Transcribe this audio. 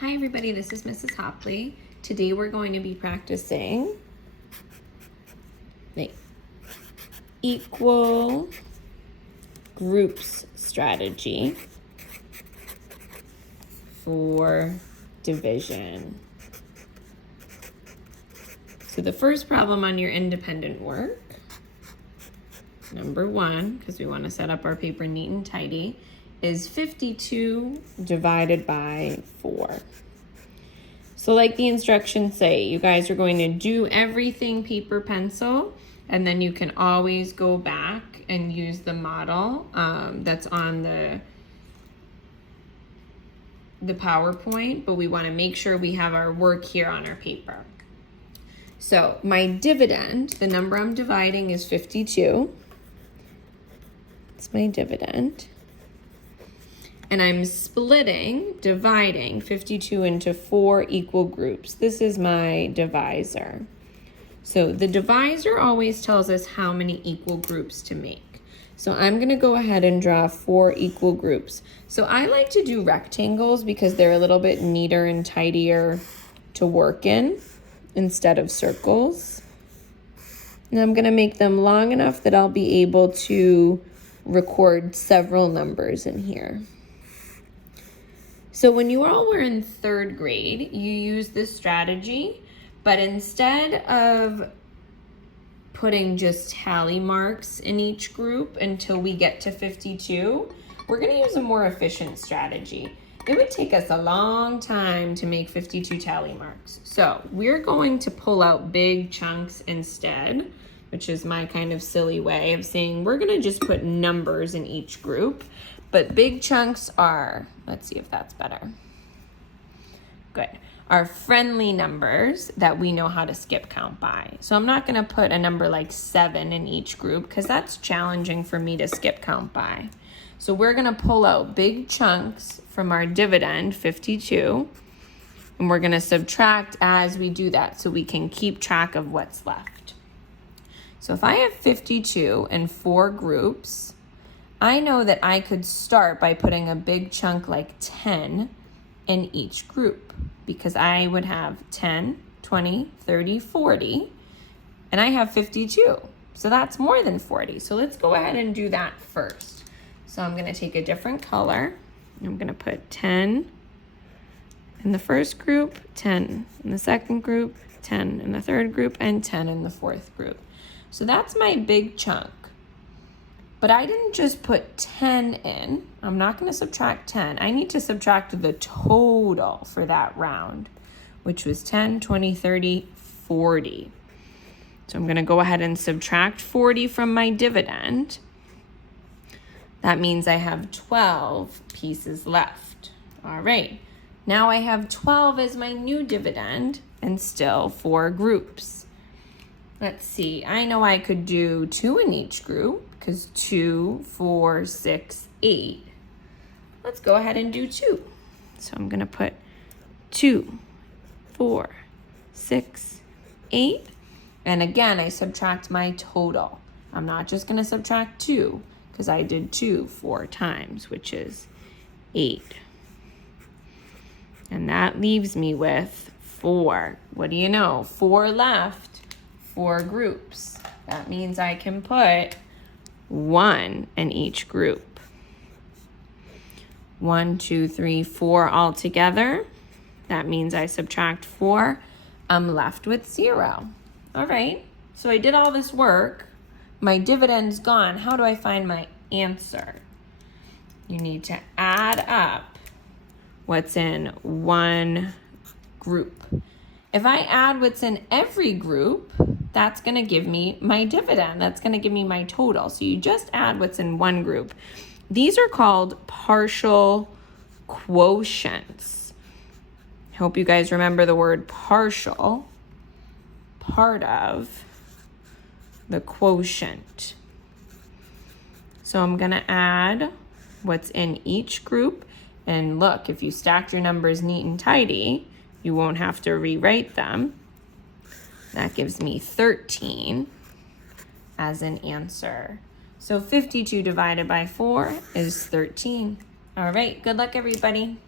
Hi everybody, this is Mrs. Hopley. Today we're going to be practicing the equal groups strategy for division. So the first problem on your independent work, number 1, because we want to set up our paper neat and tidy, is 52 divided by 4. So like the instructions say, you guys are going to do everything paper pencil, and then you can always go back and use the model that's on the PowerPoint, but we want to make sure we have our work here on our paper. So my dividend, the number I'm dividing is 52. It's my dividend. And I'm dividing 52 into 4 equal groups. This is my divisor. So the divisor always tells us how many equal groups to make. So I'm gonna go ahead and draw 4 equal groups. So I like to do rectangles because they're a little bit neater and tidier to work in instead of circles. And I'm gonna make them long enough that I'll be able to record several numbers in here. So when you all were in 3rd grade, you used this strategy, but instead of putting just tally marks in each group until we get to 52, we're gonna use a more efficient strategy. It would take us a long time to make 52 tally marks. So we're going to pull out big chunks instead, which is my kind of silly way of saying we're gonna just put numbers in each group. But big chunks are, let's see if that's better. Good. Are friendly numbers that we know how to skip count by. So I'm not gonna put a number like 7 in each group because that's challenging for me to skip count by. So we're gonna pull out big chunks from our dividend, 52, and we're gonna subtract as we do that so we can keep track of what's left. So if I have 52 in 4 groups, I know that I could start by putting a big chunk like 10 in each group because I would have 10, 20, 30, 40, and I have 52. So that's more than 40. So let's go ahead and do that first. So I'm gonna take a different color. I'm gonna put 10 in the first group, 10 in the second group, 10 in the third group, and 10 in the fourth group. So that's my big chunk. But I didn't just put 10 in. I'm not going to subtract 10. I need to subtract the total for that round, which was 10, 20, 30, 40. So I'm going to go ahead and subtract 40 from my dividend. That means I have 12 pieces left. All right. Now I have 12 as my new dividend and still 4 groups. Let's see. I know I could do 2 in each group, because 2, 4, 6, 8. Let's go ahead and do 2. So I'm going to put 2, 4, 6, 8. And again, I subtract my total. I'm not just going to subtract 2 because I did 2 4 times, which is 8. And that leaves me with 4. What do you know? 4 left, 4 groups. That means I can put 1 in each group. 1, 2, 3, 4 all together. That means I subtract 4. I'm left with 0. All right, so I did all this work. My dividend's gone. How do I find my answer? You need to add up what's in one group. If I add what's in every group, that's going to give me my dividend. That's going to give me my total. So you just add what's in one group. These are called partial quotients. I hope you guys remember the word partial, part of the quotient. So I'm going to add what's in each group. And look, if you stacked your numbers neat and tidy, you won't have to rewrite them. That gives me 13 as an answer. So 52 divided by 4 is 13. All right, good luck, everybody.